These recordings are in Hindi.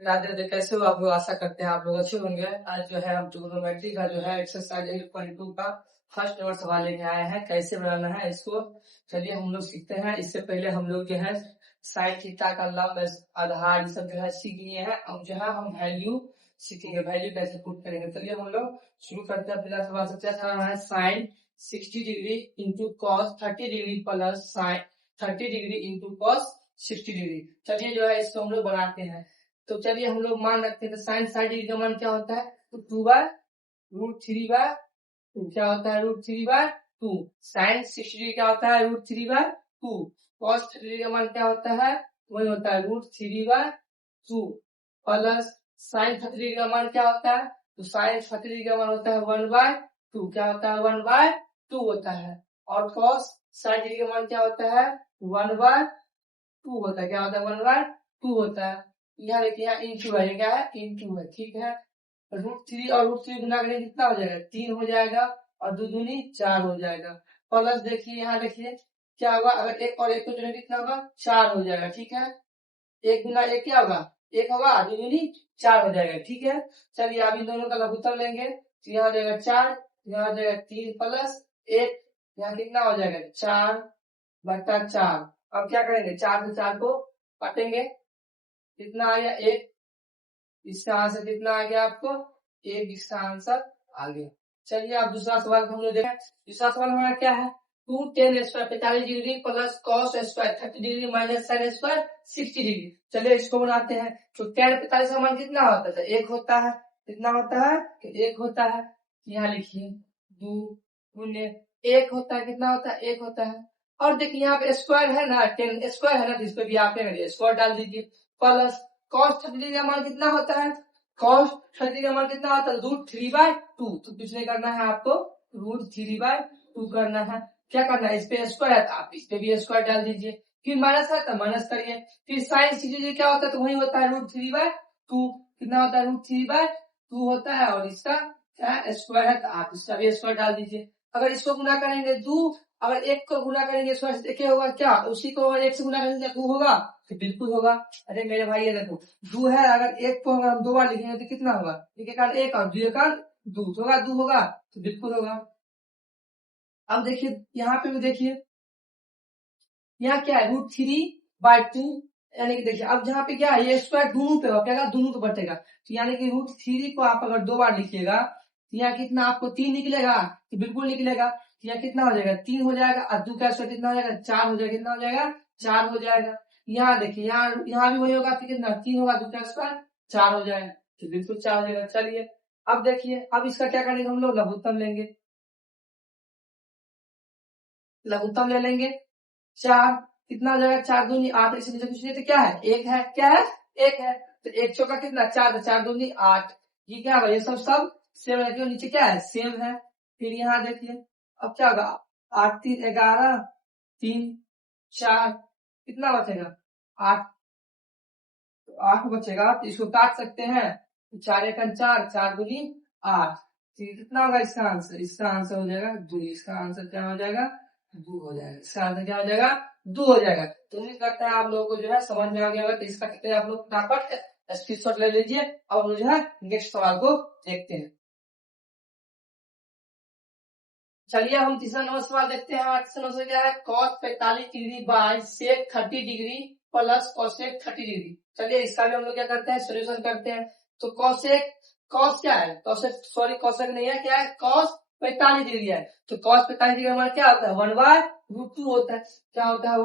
राधे राधे, कैसे हो आप लोग? आशा करते हैं आप लोग अच्छे होंगे। आज जो है हम ट्रिग्नोमेट्री का जो है एक्सरसाइज 8.2 का फर्स्ट नंबर सवाल लेके आए हैं। कैसे बनाना है इसको चलिए हम लोग सीखते हैं। इससे पहले हम लोग जो है साइन थीटा का लंब आधार ये सब जो है सीख लिए हैं। अब जो है हम वैल्यू सीखेंगे, वैल्यू कैसे पुट करेंगे। चलिए हम लोग शुरू करते हैं। पहला सवाल सबसे अच्छा है sine 60 degree into cos 30 degree plus sine 30 degree into cos 60 degree. चलिए जो है इसको हम लोग बनाते हैं। तो चलिए हम लोग मान रखते हैं। तो साइन 60 डिग्री का मान क्या होता है? तो 2/√3/2 क्या होता है? √3/2। साइन 60 डिग्री क्या होता है? √3/2। कॉस 30 डिग्री का मान क्या होता है? वही होता है √3/2 प्लस साइन 30 डिग्री का मान क्या होता है? तो साइन 30 डिग्री का मान होता है 1/2। क्या होता है? 1/2 होता है। और कॉस 60 डिग्री का मान क्या होता है? 1/2 होता है। क्या होता है? 1/2 होता है। यहाँ देखिए यहाँ इंटू है, क्या है? इंटू है, ठीक है। √3 और √3 गुना करेंगे कितना हो जाएगा? 3 हो जाएगा और 2 दूनी 4 हो जाएगा। प्लस देखिए यहाँ देखिए क्या होगा? अगर एक और एक को जोड़ेंगे कितना होगा? 4 हो जाएगा, ठीक है। एक गुना एक क्या होगा? एक होगा, 2 दूनी 4 हो जाएगा, ठीक है। चलिए अब इन दोनों का लघुत्तम लेंगे तो यहाँ हो जाएगा 4, यहाँ हो जाएगा 3 प्लस 1, यहाँ कितना हो जाएगा? 4/4। अब क्या करेंगे? 4 से 4 को काटेंगे, कितना आ गया? 1। इसका आंसर कितना आ गया आपको? 1 इसका आंसर आ गया। चलिए अब दूसरा सवाल हम लोग देखें। दूसरा सवाल हमारा क्या है? 2 tan square 45 degree plus cos square 30 degree minus sin square 60 degree. चलिए इसको बनाते हैं। तो tan 45 का मान कितना होता है? 1 होता है। कितना होता है? 1 होता है। यहाँ लिखिए 2 गुने 1 होता है। कितना होता है? 1 होता है। और देखिए यहाँ पे स्क्वायर है ना, tan स्क्वायर है ना, जिस पे भी आप स्क्वायर डाल दीजिए। प्लस cos 30 का मान कितना होता है? cos 30 का मान कितना होता है? √3/2। तो पिछले करना है आपको √3/2 करना है। क्या करना है? इस पे स्क्वायर है तो आप इस पे भी स्क्वायर डाल दीजिए। फिर माइनस है तो माइनस करिए। फिर साइन 60 क्या होता है? तो वही होता है √3/2। कितना होता है? √3/2 होता है। और इसका क्या है? स्क्वायर है तो आप इसका भी स्क्वायर डाल दीजिए। अगर इसको गुना करेंगे 2, अगर 1 को गुना करेंगे स्क्वायर से क्या होगा? क्या उसी को अगर 1 से गुना करेंगे 2 होगा? तो बिल्कुल होगा। अरे मेरे भाई ये देखो 2 है, अगर 1 को अगर हम 2 बार लिखेंगे तो कितना होगा? 1 के कारण 1 और 2 के कारण 2 होगा। 2 होगा तो बिल्कुल होगा। अब देखिए यहाँ पे भी देखिए यहाँ क्या है? √3/2। यानी कि देखिए अब जहाँ पे क्या है? ये स्क्वायर दोनों पे होगा, दोनों पे बटेगा। तो यानी कि √3 को आप अगर 2 बार लिखिएगा तो यहाँ कितना आपको 3 निकलेगा? तो बिल्कुल निकलेगा। तो यहाँ कितना हो जाएगा? 3 हो जाएगा। और 2 का स्क्वायर कितना हो जाएगा? 4 हो जाएगा। कितना हो जाएगा? 4 हो जाएगा। यहाँ देखिए यहाँ भी वही होगा। तो कितना? 3 होगा, 2 का स्क्वायर 4 हो जाएगा। तो बिल्कुल 4 हो जाएगा। चलिए अब देखिए अब इसका क्या करेंगे? हम लोग लघुत्तम लेंगे। लघुत्तम ले लेंगे 4। कितना हो जाएगा? 4 दूनी 8। इसमें से कुछ नहीं तो क्या है? 1 है। क्या है? 1 है। तो 1 चौका कितना? 4। तो 4 दूनी 8। ये क्या होगा? ये सब सेम है। क्यों? नीचे क्या है? सेम है। फिर यहाँ देखिए अब क्या होगा? 8 3 11 3 4 कितना बचेगा? 8। तो 8 बचेगा। तो इसको काट सकते हैं। 4 1 4, 4 दूनी 8। ठीक, कितना होगा इसका आंसर? इसका आंसर हो जाएगा 2। इसका आंसर क्या हो जाएगा? 2 हो जाएगा। इसका आंसर क्या हो जाएगा? 2 हो जाएगा। तो मुझे लगता है आप लोगों को जो है समझ में आ गया होगा। तो इसका कहते हैं आप लोग फटाफट स्क्रीनशॉट ले लीजिए। अब हम लोग जो है नेक्स्ट सवाल को देखते हैं। चलिए हम तीसरा नंबर सवाल देखते हैं। हमारा तीसरा नंबर क्या है? cos 45 degree by sec 30 degree plus cosec 30 degree. चलिए इसका भी हम लोग क्या करते हैं? सोल्यूशन करते हैं। तो cos क्या है? cosec नहीं है, क्या है? cos 45 डिग्री है। तो cos 45 डिग्री हमारा क्या होता है? 1/√2 होता है। क्या होता है?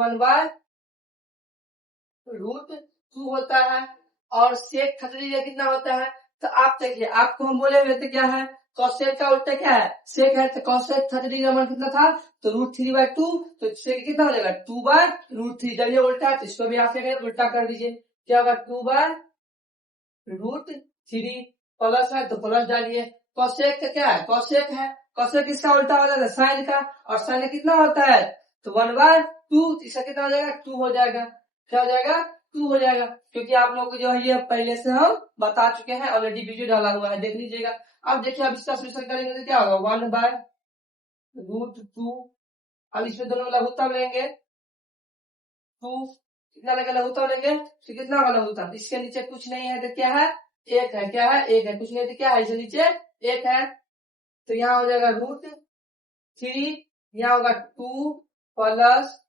1/√2 होता है। और sec 30 डिग्री कितना होता है? तो आप देखिए आपको हम बोले हुए थे क्या है? cosec का उल्टा क्या है? sec है। तो cosec 30 डिग्री का मान कितना था? तो √3/2। तो sec कितना हो जाएगा? 2/√3। जब ये उल्टा है तो इसको भी आप उल्टा कर दीजिए। क्या होगा? 2/√3 प्लस है तो प्लस डालिए। cosec का क्या है? cosec है। cosec किसका उल्टा हो जाएगा? sin का। और sin कितना होता है? तो 1/2। इसका कितना हो जाएगा? 2 हो जाएगा। क्या हो जाएगा? 2 हो जाएगा। क्योंकि आप लोगों को जो है ये पहले से हम बता चुके हैं, ऑलरेडी वीडियो डाला हुआ है, देख लीजिएगा। अब देखिए अब इसका सोल्यूशन करेंगे तो क्या होगा? 1/√2। अब इसमें दोनों लघुत्तम लेंगे 2। कितना अलग अलग होता लेंगे तो कितना अलग होता है। इसके नीचे कुछ नहीं है तो क्या है, एक है, क्या है, एक है, कुछ नहीं तो क्या है, इसके नीचे एक है, तो यहाँ हो जाएगा रूट 3, यहाँ होगा 2 प्लस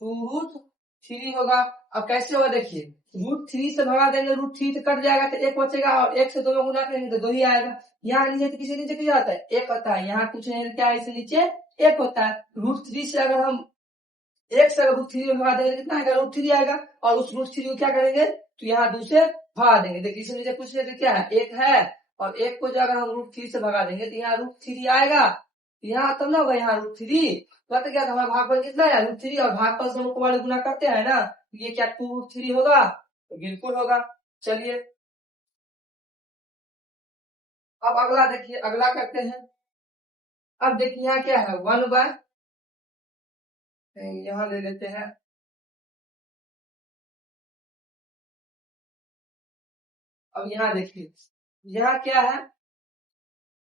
2√3 होगा। अब कैसे होगा देखिए, √3 से भगा देंगे, √3 से कट जाएगा तो एक बचेगा, और एक से 2 में गुना करेंगे तो 2 ही आएगा। यहाँ नीचे तो किसी नीचे क्या आता है, एक होता है, यहाँ कुछ नहीं क्या है, इसे नीचे एक होता है। √3 से अगर हम एक से अगर √3 में भगा देंगे कितना आएगा, √3 आएगा, और उस √3 को क्या करेंगे तो यहाँ 2 से भगा देंगे। देखिए इसे नीचे कुछ नहीं तो क्या है, एक है, और एक को जो अगर हम √3 से भगा देंगे तो यहाँ √3 आएगा, यहाँ तब ना होगा, यहाँ √3 पता क्या था, हमारा भागफल कितना है, √3, और भागफल से हम को वाले गुना करते हैं ना, ये क्या 2√3 होगा, तो बिल्कुल होगा। चलिए अब अगला देखिए, अगला करते हैं। अब देखिए यहाँ क्या है, 1/, यहाँ ले लेते हैं, अब यहाँ देखिए यहाँ क्या है,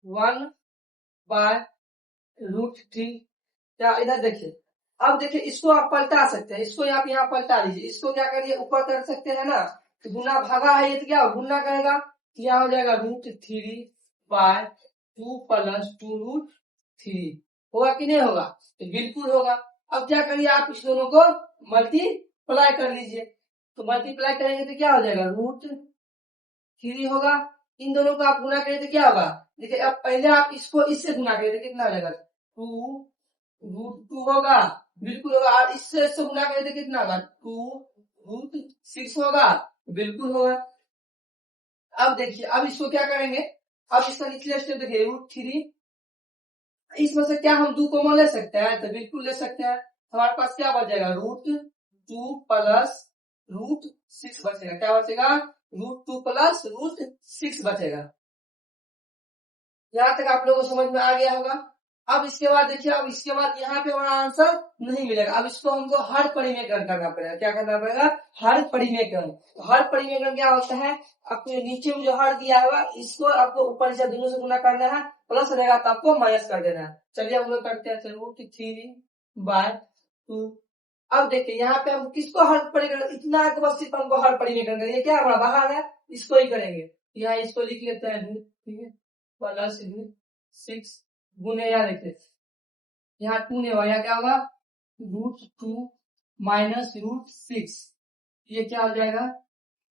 1/√3, क्या इधर देखिए। अब देखिए इसको आप पलटा सकते हैं, इसको आप यहाँ पलटा लीजिए, इसको क्या करिए ऊपर कर सकते हैं ना, तो गुना भागा है ये तो क्या गुना करेगा, क्या हो जाएगा √3/2 प्लस 2√3 होगा कि नहीं होगा, तो बिल्कुल होगा। अब क्या करिए आप इस दोनों को मल्टीप्लाई कर लीजिए, तो मल्टीप्लाई करेंगे तो क्या हो जाएगा, √3 होगा। इन दोनों को आप गुना करें तो क्या होगा, देखिए अब पहले आप इसको इससे गुना करें तो कितना हो जाएगा, 2√2 होगा, बिल्कुल होगा, और इससे गुना करें तो कितना होगा, 2√6 होगा, बिल्कुल होगा। अब देखिए अब इसको क्या करेंगे, अब इसका निचले स्टेप देखिए √3, इसमें से क्या हम 2 कॉमन ले सकते हैं, तो बिल्कुल ले सकते हैं। हमारे पास क्या बच जाएगा, √2 प्लस √6 बचेगा, क्या बचेगा, √2 प्लस √6 बचेगा। यहाँ तक आप लोगों को समझ में आ गया होगा। अब इसके बाद देखिए, अब इसके बाद यहाँ पे हमारा आंसर नहीं मिलेगा, अब इसको हमको हर परिमेकरण करना पड़ेगा, क्या करना पड़ेगा, हर परिमेकरण। तो हर परिमेकरण क्या होता है, आपको नीचे में जो हर दिया हुआ इसको आपको ऊपर से दोनों से गुना करना है, प्लस रहेगा तो आपको माइनस कर देना है। चलिए हम लोग करते हैं, √3/2। अब देखिए यहाँ पे हम किसको हर परिमेकरण, इतना के बस सिर्फ हमको हर परिमेकरण करेंगे, क्या हमारा बाहर है, इसको ही करेंगे। यहाँ इसको लिख लेते हैं, ठीक है, प्लस √6 गुने, यहाँ देखिए यहाँ 2 नहीं होगा, यहाँ क्या होगा, √2 माइनस √6, ये क्या हो जाएगा,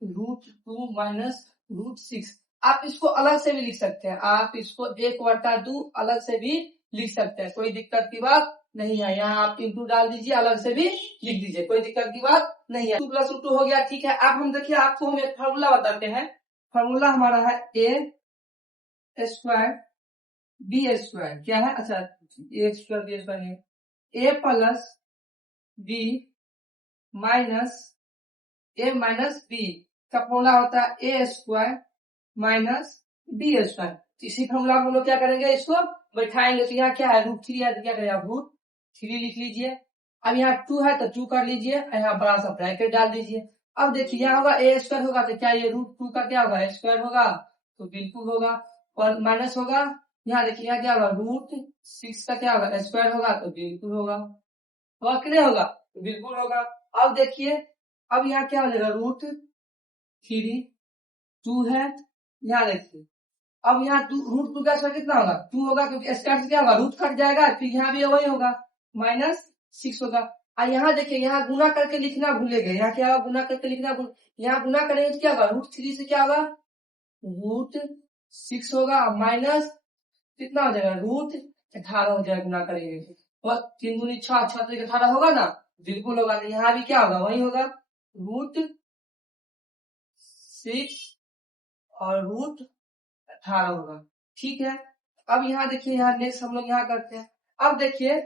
√2 माइनस √6। आप इसको अलग से भी लिख सकते हैं, आप इसको 1/2 अलग से भी लिख सकते हैं, कोई दिक्कत की बात नहीं है। यहाँ आप इंटू डाल दीजिए, अलग से भी लिख दीजिए, कोई दिक्कत की बात नहीं है। 2 प्लस √2 हो गया, ठीक है। अब हम देखिए आपको हम एक फार्मूला बताते हैं, फार्मूला हमारा है a² b², क्या है, अच्छा a² b² a plus b minus a minus b का फॉर्मूला होता है a² माइनस b²। इसी फॉर्मूला को हम लोग क्या करेंगे, इसको बैठाएंगे, तो यहाँ क्या है, √3 है तो क्या करेंगे आप √3 लिख लीजिए। अब यहाँ 2 है तो 2 कर लीजिए, यहाँ बड़ा सा ब्रैकेट डाल दीजिए। अब देखिए यहाँ होगा a² होगा तो क्या ये √2 का क्या होगा, a² होगा, तो बिल्कुल होगा, और माइनस होगा, यहाँ देखिए यहाँ क्या होगा, √6 का क्या होगा, a² होगा, तो बिल्कुल होगा, होगा कि नहीं होगा, तो बिल्कुल होगा। अब देखिए अब यहाँ क्या हो जाएगा, √3 2 है, यहाँ देखिए अब यहाँ √2 का स्क्वायर कितना होगा, 2 होगा, क्योंकि स्क्वायर से क्या होगा, रूट कट जाएगा, फिर यहाँ भी वही होगा, -6 होगा। और यहाँ देखिए यहाँ गुना करके लिखना भूले गए, यहाँ क्या होगा, गुना करके लिखना भूल, यहाँ गुना करेंगे तो क्या होगा, √3 से क्या होगा, √6 होगा, माइनस कितना हो जाएगा, √18 हो जाएगा, गुना करेंगे और 3 दूनी 6, 6 से 18 होगा ना, बिल्कुल होगा। यहाँ भी क्या होगा, वही होगा, √6 और √18 होगा, ठीक है। अब यहाँ देखिए, यहाँ नेक्स्ट हम लोग यहाँ करते हैं। अब देखिए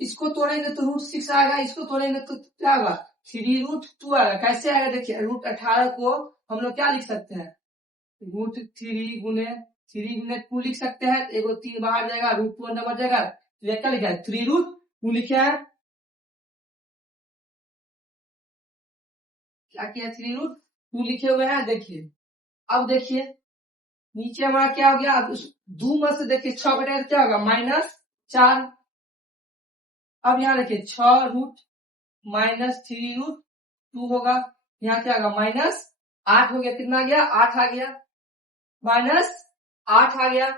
इसको तोड़ेंगे तो √6 आएगा, इसको तोड़ेंगे तो क्या होगा, 3√2 आएगा। कैसे आएगा देखिए, √18 को हम लोग क्या लिख सकते हैं, √3 गुने 3 गुने 2 लिख सकते हैं, एगो 3 बाहर जाएगा, √2 अंदर बढ़ जाएगा, तो क्या लिखा है, 3√2 लिखे है, क्या किया, 3√2 लिखे हुए हैं। देखिए अब देखिए नीचे हमारा क्या हो गया, अब उस 2 में से देखिए 6 घटाए क्या होगा, -4। अब यहाँ देखिए 6 रूट माइनस 3 रूट 2 होगा, यहाँ क्या होगा माइनस 8 हो गया, कितना आ गया 8 आ गया, माइनस 8 आ गया,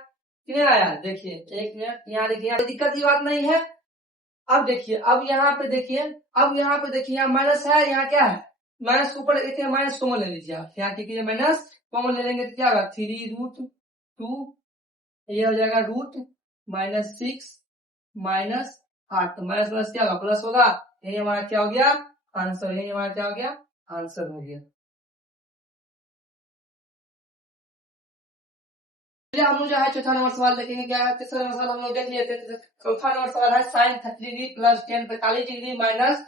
कितना आया देखिए, एक मिनट यहाँ देखिए, यहाँ दिक्कत की बात नहीं है। अब देखिए, अब यहाँ पे देखिए, अब यहाँ पे देखिए, यहाँ माइनस है, यहाँ क्या है माइनस के ऊपर एक माइनस कॉमन ले लीजिए आप, यहाँ कीजिए माइनस कॉमन ले लेंगे तो क्या होगा 3√2, ये हो जाएगा रूट माइनस 6 माइनस 8, तो माइनस प्लस क्या होगा प्लस होगा, यही हमारा क्या हो गया आंसर, यही हमारा क्या हो गया आंसर हो गया। चलिए हम लोग जो है चौथा नंबर सवाल देखेंगे, क्या है तीसरा नंबर सवाल हम लोग देख लिए थे। चौथा नंबर सवाल है sine 30 degree plus tan 45 degree minus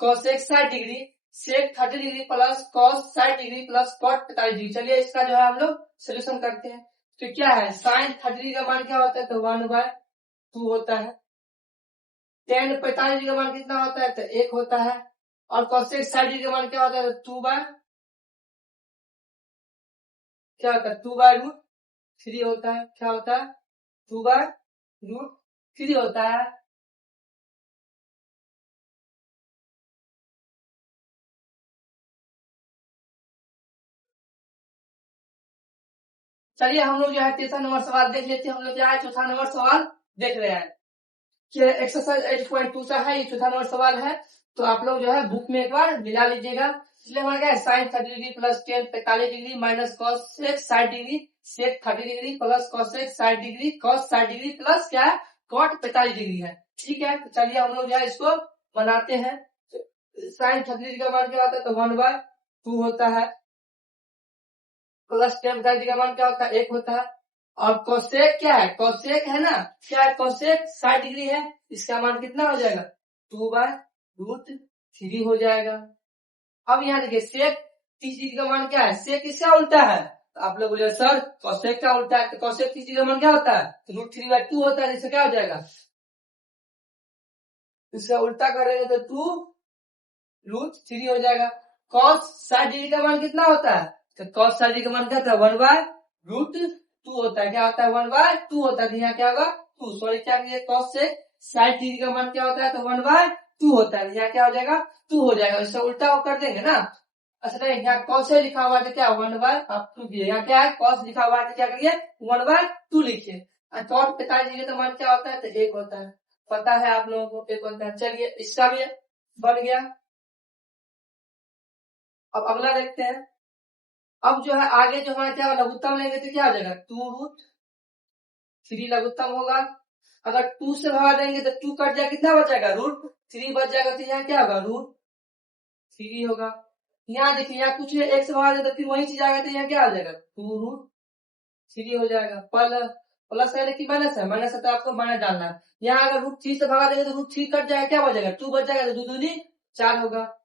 cosec 60 degree sec 30 degree plus cos 60 degree plus cot 45 degree. चलिए इसका जो है हम लोग सोल्यूशन करते हैं। तो क्या है साइन 30 डिग्री का मान क्या होता है, तो 1/2 होता है। टेन 45 डिग्री का मान कितना होता है, तो 1 होता है। और कोसेक 60 डिग्री का मान क्या होता है, तो 2/√3 होता है। क्या होता है 2/√3 होता है। चलिए हम लोग जो है तीसरा नंबर सवाल देख लेते हैं। हम लोग जो है चौथा नंबर सवाल देख रहे हैं कि एक्सरसाइज 8.2 का है, ये चौथा नंबर सवाल है। तो आप लोग जो है बुक में एक बार मिला लीजिएगा। इसलिए हमारा क्या है sine 30 degree plus tan 45 degree minus cosec 60 degree sec 30 degree plus cosec 60 degree cos 60 degree plus क्या है कॉट 45 डिग्री है। ठीक है, तो चलिए हम लोग जो है इसको बनाते हैं। साइन 30 डिग्री का मान क्या होता है, तो 1/2 होता है प्लस टेन 45 डिग्री का मान क्या होता है 1 होता है। और कोसेक क्या है, कोसेक है ना, क्या है कोसेक 60 डिग्री है, इसका मान कितना हो जाएगा 2/√3 हो जाएगा। अब यहाँ देखिए सेक 30 डिग्री का मान क्या है, सेक इसका उल्टा है। तो आप लोग बोले सर कोसेक का उल्टा है, तो कोसेक 30 डिग्री का मान क्या होता है, तो √3/2 होता है। इससे क्या हो जाएगा, इसका उल्टा करेंगे तो 2√3 हो जाएगा। कॉस 60 डिग्री का मान कितना होता है, तो कॉस 60 डिग्री का मान क्या होता है 1/√2 होता है। क्या होता है 1/2 होता है, तो यहाँ क्या होगा 2, सॉरी क्या कॉस से 60 डिग्री का मान क्या होता है, तो 1/2 होता है। यहाँ क्या हो जाएगा 2 हो जाएगा, इससे उल्टा कर देंगे ना। अच्छा यहाँ कॉस से लिखा हुआ है तो क्या 1/2 की, यहाँ क्या है कॉस लिखा हुआ है तो क्या करिए 1/2 लिखिए। कॉस 45 डिग्री का मान क्या होता है, तो 1 होता है, पता है आप लोगों को 1 होता है। चलिए इसका भी बन गया। अब अगला देखते हैं। अब जो है आगे जो हमारा क्या लघुत्तम लेंगे तो क्या हो जाएगा 2√3 लघुत्तम होगा। अगर 2 से भगा देंगे तो 2 कट जाएगा, कितना बचेगा √3 बच जाएगा, तो यहाँ क्या होगा √3 होगा। यहाँ देखिए यहाँ कुछ एक से भगा दे तो फिर वही चीज आएगा, तो यहाँ क्या हो जाएगा 2√3 हो जाएगा। प्लस है कि माइनस है, माइनस है तो आपको माइनस डालना है। यहाँ अगर √3 से भगा देंगे तो √3 कट जाएगा, क्या बचेगा 2 बच जाएगा, तो 2 दूनी 4 होगा।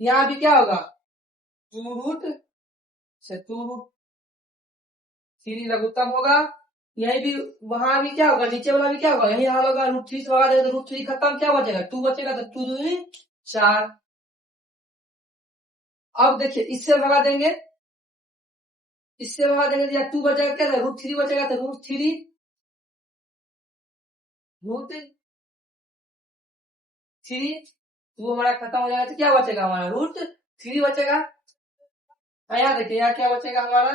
यहाँ भी क्या होगा 2√3 लघुत्तम होगा। यही भी वहां भी क्या होगा, नीचे वाला भी क्या होगा यही हाल होगा। √3 से भगा देगा तो √3 खत्म, क्या बचेगा 2 बचेगा, तो 2 दूनी 4। अब देखिए इससे भगा देंगे, इससे भगा देंगे तो या 2 बचेगा, क्या √3 बचेगा, तो √3 2 हमारा खत्म हो जाएगा, तो क्या बचेगा हमारा √3 बचेगा। यहाँ देखिए यहाँ क्या बचेगा हमारा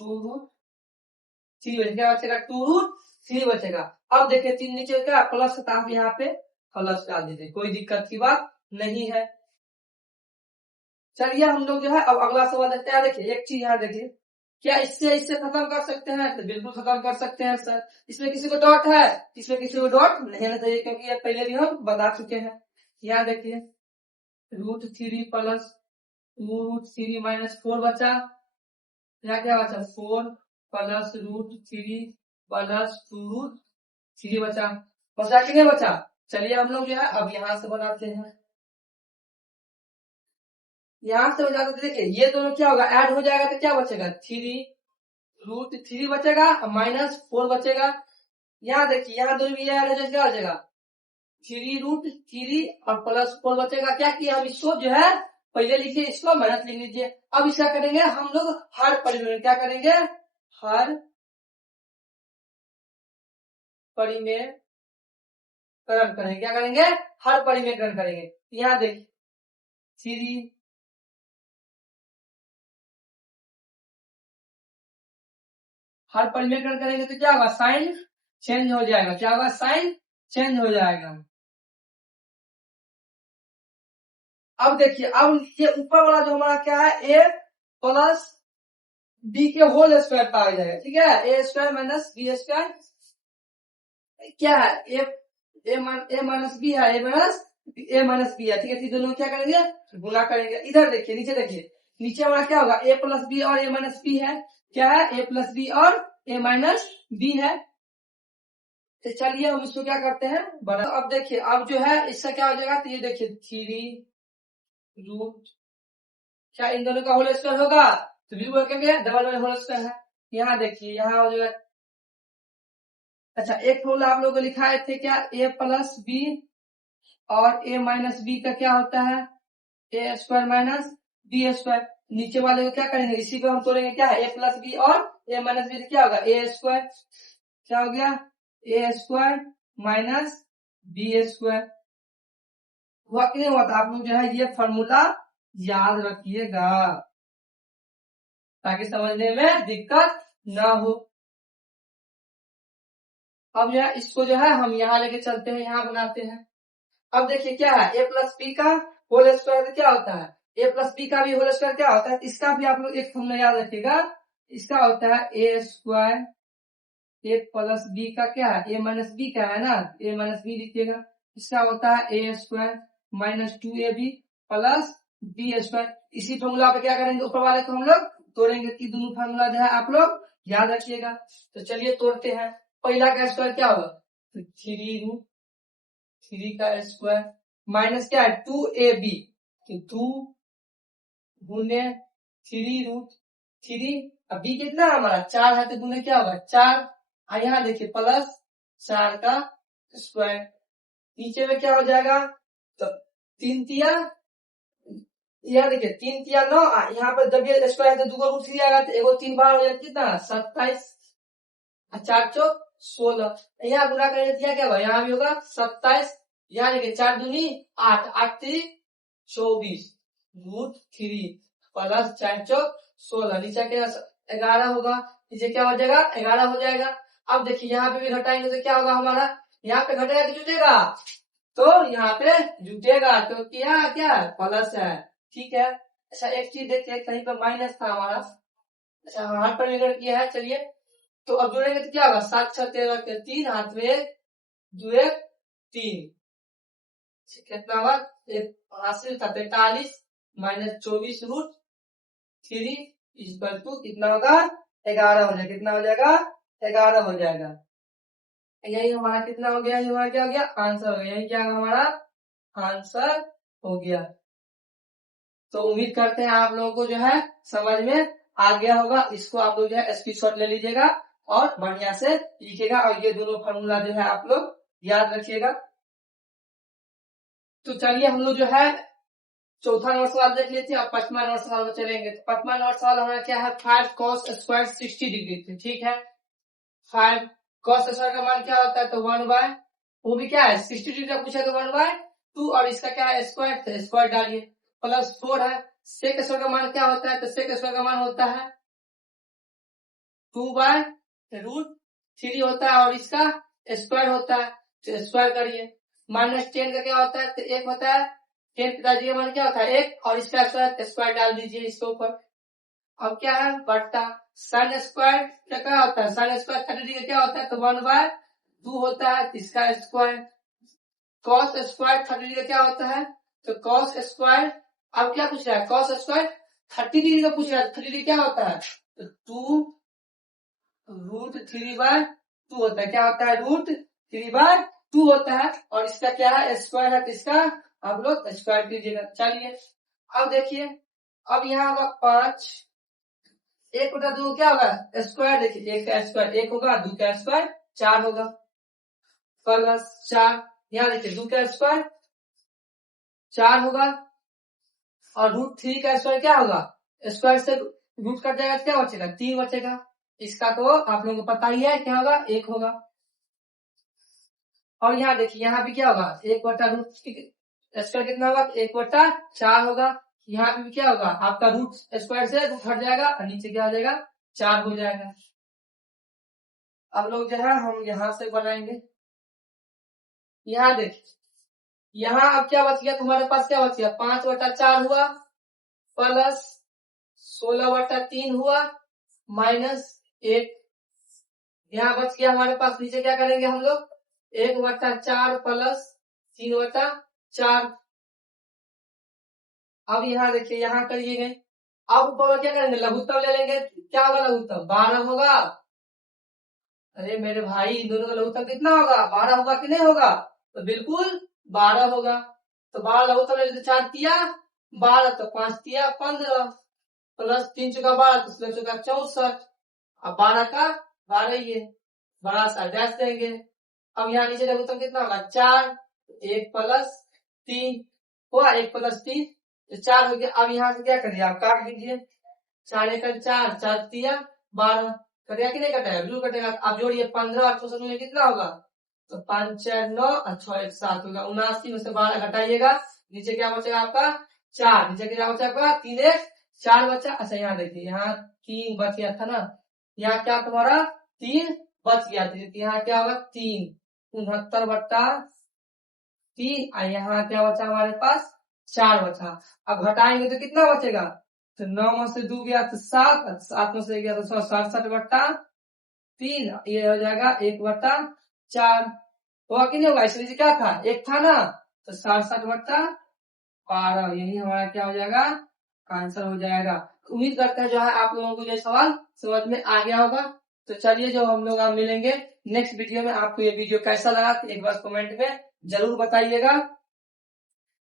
2√3 बचेगा, क्या बचेगा 2√3 बचेगा। अब देखिए 3 नीचे क्या प्लस, तो आप यहाँ पे प्लस डाल दीजिए, कोई दिक्कत की बात नहीं है। चलिए हम लोग जो है अब अगला सवाल देखते हैं। देखिए एक चीज यहाँ देखिए, क्या इससे इससे खत्म कर सकते हैं, तो बिल्कुल खत्म कर सकते हैं सर। इसमें किसी को डॉट है, इसमें किसी को डॉट नहीं रहना चाहिए, क्योंकि ये पहले भी हम बता चुके हैं। यहाँ देखिए √3 प्लस 2√3 माइनस 4 बचा, यहाँ क्या बचा 4 प्लस √3 प्लस 2√3 बचा। बचा कि नहीं बचा, चलिए हम लोग जो है अब यहाँ से बनाते हैं। यहाँ से बचा तो देखिए ये दोनों क्या होगा ऐड हो जाएगा, तो क्या बचेगा 3√3 बचेगा माइनस 4 बचेगा। यहाँ देखिए यहाँ दोनों भी ऐड हो जाएगा, क्या हो जाएगा 3√3 और प्लस 4 बचेगा। क्या किया हम इसको जो है पहले लिखिए, इसको माइनस लिख लीजिए। अब इसका करेंगे हम लोग हर परिमेय, क्या करेंगे हर परिमेयकरण करेंगे, क्या करेंगे हर परिमेयकरण करेंगे। यहाँ देखिए थ्री हर परिमेय करेंगे तो क्या होगा, साइन चेंज हो जाएगा, क्या होगा, साइन चेंज हो जाएगा। अब देखिए, अब ये ऊपर वाला जो हमारा क्या है, ए प्लस बी के होल स्क्वायर पाया जाएगा, ठीक है, a square minus B square क्या है, ए माइनस बी है, ए माइनस बी है, ठीक है, दोनों क्या करेंगे, गुना करेंगे। इधर देखिए, नीचे देखिए, नीचे हमारा क्या होगा, ए प्लस बी और ए माइनस बी है, क्या है, ए प्लस बी और ए माइनस बी है। तो चलिए हम इसको क्या करते हैं, बड़ा। तो अब देखिए, अब जो है इसका क्या हो जाएगा, तो ये देखिए थ्री रूट, क्या इन दोनों का होल स्क्वायर होगा, तो बिल्कुल कहेंगे डबल में होल स्क्वायर है। यहाँ देखिए, यहाँ हो जाएगा, अच्छा एक फॉर्मूला आप लोगों को लिखा है थे क्या, ए प्लस बी और ए माइनस बी का क्या होता है, a square minus B square. नीचे वाले को क्या करेंगे, इसी को हम तोड़ेंगे, क्या है, ए प्लस बी और ए माइनस बी क्या होगा, ए स्क्वायर, क्या हो गया, ए स्क्वायर माइनस बी स्क्वायर। हुआ कि नहीं हुआ, तो आप लोग जो है ये फॉर्मूला याद रखिएगा ताकि समझने में दिक्कत ना हो। अब जो है इसको जो है हम यहाँ लेके चलते हैं, यहाँ बनाते हैं। अब देखिए क्या है, ए प्लस बी का होल स्क्वायर क्या होता है, ए प्लस बी का भी होल स्क्वायर क्या होता है, इसका भी आप लोग एक फॉर्मूला याद रखिएगा, इसका होता है a square, A plus B का क्या है, ए माइनस बी का है ना, ए माइनस बी लिखिएगा, इसका होता है a square minus two a b plus b square. इसी फॉर्मूला पे क्या करेंगे, ऊपर वाले को हम लोग तोड़ेंगे, कि दोनों फॉर्मूला जो है आप लोग याद रखिएगा। तो चलिए तोड़ते हैं। पहला का स्क्वायर क्या होगा, तो थ्री रूट थ्री का स्क्वायर माइनस क्या है, टू ए बी, तो टू गुने थ्री रूट थ्री, अब बी कितना है हमारा, चार है, तो गुने क्या होगा, चार, और यहाँ देखिए प्लस चार का स्क्वायर, नीचे में क्या हो जाएगा, तो तीन तिया, यहाँ देखिए तीन तिया नौ, यहाँ पर जब ये स्क्वायर है तो दो रूट थ्री आएगा, तो एगो तीन बार हो जाएगा कितना, 27, चार चौक 16, यहाँ गुना करेंगे तो क्या होगा, यहाँ भी होगा 27, यहाँ देखिए चार दूनी आठ, आठ तीन 24 रूट थ्री प्लस चार चौक 16, नीचे के 11 होगा, नीचे क्या हो जाएगा, 11 हो जाएगा। अब देखिए यहाँ पे भी घटाएंगे तो क्या होगा हमारा, यहाँ पे घटेगा कि जुटेगा, तो यहाँ पे जुटेगा, क्योंकि यहाँ क्या है, प्लस है, ठीक है। अच्छा एक चीज देखिए, कहीं पर माइनस था हमारा, अच्छा हर पर निर्भर किया है, चलिए तो अब जोड़ेंगे तो क्या होगा, 7 6 13 के 3, हाथ में एक, दो एक 3, कितना होगा, हासिल था 45 minus 24 root three equal to कितना होगा, 11 हो जाएगा, कितना हो जाएगा, 11 हो जाएगा। यही हमारा कितना हो गया, हमारा क्या हो गया, आंसर हो गया, यही क्या हमारा आंसर हो गया। तो उम्मीद करते हैं आप लोगों को जो है समझ में आ गया होगा। इसको आप लोग जो है स्क्रीनशॉट ले लीजिएगा और बढ़िया से लिखिएगा, और ये दोनों फॉर्मूला जो है आप लोग याद रखिएगा। तो चलिए हम लोग जो है चौथा नंबर सवाल देख लेते हैं और पांचवा नंबर सवाल में चलेंगे। तो पांचवा नंबर सवाल हमारा क्या है, 5 cos स्क्वायर 60 डिग्री थे, ठीक है। 5 cos स्क्वायर का मान क्या होता है, तो 1 बाय, वो भी क्या है 60 डिग्री का पूछा, तो 1 बाय 2, और इसका क्या है स्क्वायर, तो स्क्वायर डालिए, प्लस 4 है। सेक स्क्वायर का मान क्या होता है, तो सेक स्क्वायर का मान होता है 2 बाय रूट थ्री होता है, और इसका स्क्वायर होता है, तो स्क्वायर करिए। माइनस 10 का क्या होता है, तो 1 होता है, 10 पिताजी का मान क्या होता है 1, और इसका स्क्वायर डाल दीजिए इसके ऊपर। अब क्या है, बट्टा साइन स्क्वायर का क्या होता है, साइन स्क्वायर 30 डिग्री का क्या होता है, तो 1 बाय 2 होता है, इसका स्क्वायर। कॉस स्क्वायर 30 डिग्री का क्या होता है, तो कॉस स्क्वायर, अब क्या पूछ रहा है, कॉस स्क्वायर 30 डिग्री का पूछ रहा है, 30 डिग्री क्या होता है, तो 2 रूट थ्री बाय 2 होता है, क्या होता है, रूट थ्री बाय 2 होता है, और इसका क्या है स्क्वायर है, तो इसका आप लोग स्क्वायर कीजिएगा। चलिए अब देखिए, अब यहाँ होगा 5, 1 बटा 2 क्या होगा स्क्वायर, देखिए 1 का स्क्वायर 1 होगा, 2 का स्क्वायर 4 होगा, प्लस 4, यहाँ देखिए 2 का स्क्वायर 4 होगा, और रूट थ्री का स्क्वायर क्या होगा, स्क्वायर से रूट कट जाएगा, क्या बचेगा 3 बचेगा, इसका तो आप लोगों को पता ही है क्या होगा, 1 होगा। और यहाँ देखिए यहाँ भी क्या होगा 1 बटा रूट स्क्वायर कितना होगा? 1/4 होगा। यहाँ पे भी क्या होगा? आपका रूट स्क्वायर से रूट हट जाएगा और नीचे क्या हो जाएगा? 4 हो जाएगा। अब लोग जो है हम यहाँ से बनाएंगे। यहाँ देखिए, यहाँ अब क्या बच गया तुम्हारे पास? क्या बच गया? 5/4 हुआ प्लस 16/3 हुआ माइनस 1। यहाँ बच गया हमारे पास। नीचे क्या करेंगे हम लोग? 1/4 प्लस 3/4। अब यहाँ देखिए, यहाँ करिए। अब ऊपर क्या करेंगे? लघुत्तम ले लेंगे। क्या होगा लघुत्तम? 12 होगा। अरे मेरे भाई, इन दोनों का लघुत्तम कितना होगा? 12 होगा कि नहीं होगा? तो बिल्कुल 12 होगा। तो 12 लघुत्तम ले, 4 तिया 12, तो 5 तिया 15 प्लस 3 चौका 12, तो 16 चौका 64। अब 12 का 12 ही है, बड़ा सा डैश देंगे। अब यहाँ नीचे लघुत्तम कितना होगा? 4, 1 प्लस 3 हुआ, 1 प्लस 3 तो 4 हो गया। अब यहाँ से क्या करिए? आप काट दीजिए। 4 1 4, 4 तिया 12, कटेगा कि नहीं कटेगा? बिल्कुल कटेगा। आप जोड़िए 15 और 64 में कितना होगा? तो 5 4 9 और 6 1 7 होगा। 79 में से 12 घटाइएगा, नीचे क्या बचेगा आपका? 4। नीचे क्या बचा आपका? 3 1 4 बचा। अच्छा यहाँ देखिए, यहाँ 3 बच गया था ना, यहाँ क्या तुम्हारा 3 बच गया था। यहाँ क्या होगा? 3 69/3। और यहाँ क्या बचा हमारे पास? 4 बचा। अब घटाएंगे तो कितना बचेगा? तो 9 में से 2 गया तो 7, 7 में से गया तो 67/3। ये हो जाएगा 1/4 होगा कि नहीं होगा? इसलिए क्या था? 1 था ना, तो 67/12 यही हमारा क्या हो जाएगा? आंसर हो जाएगा। उम्मीद करते हैं जो है आप लोगों को ये सवाल समझ में आ गया होगा। तो चलिए, जो हम लोग मिलेंगे नेक्स्ट वीडियो में। आपको ये वीडियो कैसा लगा तो एक बार कमेंट में जरूर बताइएगा।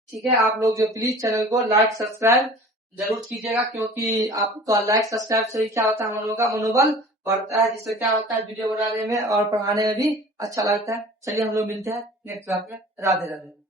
ठीक है, आप लोग जो प्लीज चैनल को लाइक सब्सक्राइब जरूर कीजिएगा, क्योंकि आपका लाइक सब्सक्राइब से क्या होता है, हम लोगों का मनोबल बढ़ता है, जिससे क्या होता है वीडियो बनाने में और पढ़ाने में भी अच्छा लगता है। चलिए हम लोग मिलते हैं नेक्स्ट क्लास में। राधे राधे।